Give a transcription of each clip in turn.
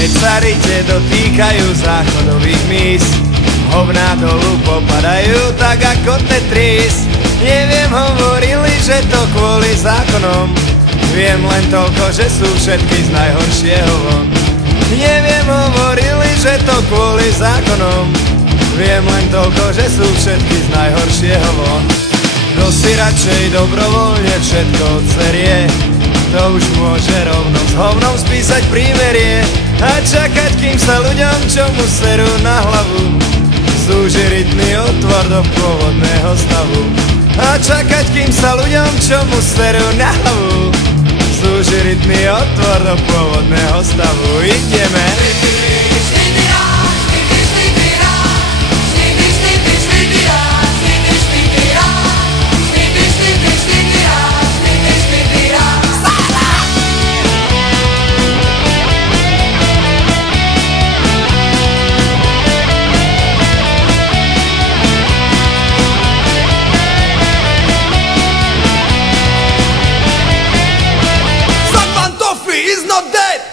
Keď sa rite dotýkajú záchodových mís, hovná dolu popadajú tak ako Tetris. Neviem, hovorili, že to kvôli zákonom, viem len toľko, že sú všetky z najhoršieho von. Neviem, hovorili, že to kvôli zákonom, viem len toľko, že sú všetky z najhoršieho von. Kto si radšej dobrovoľne všetko odserie, to už môže rovno s hovnom spísať prímerie a čakať, kým sa ľuďom, čo mu serú na hlavu, zúži rytný otvor do pôvodného stavu. A čakať, kým sa ľuďom, čo mu serú na hlavu, zúži rytný otvor do pôvodného stavu. Ideme!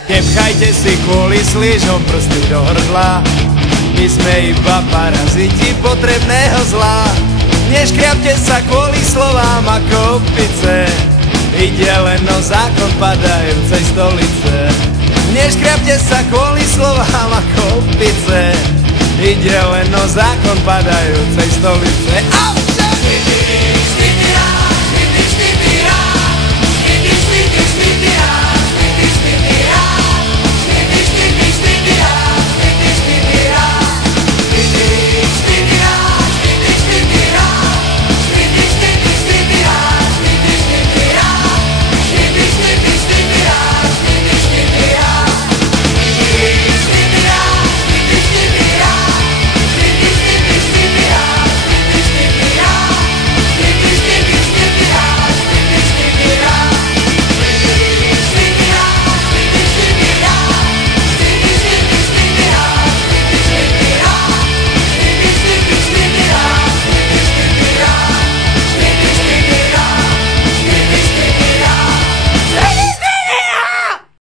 Nepchajte si kvôli slížom prsty do hrdla, my sme iba paraziti potrebného zla. Neškriapte sa kvôli slovám ako opice, ide len o zákon padajúcej stolice. Neškriapte sa kvôli slovám ako opice, ide len o zákon padajúcej stolice. Auče!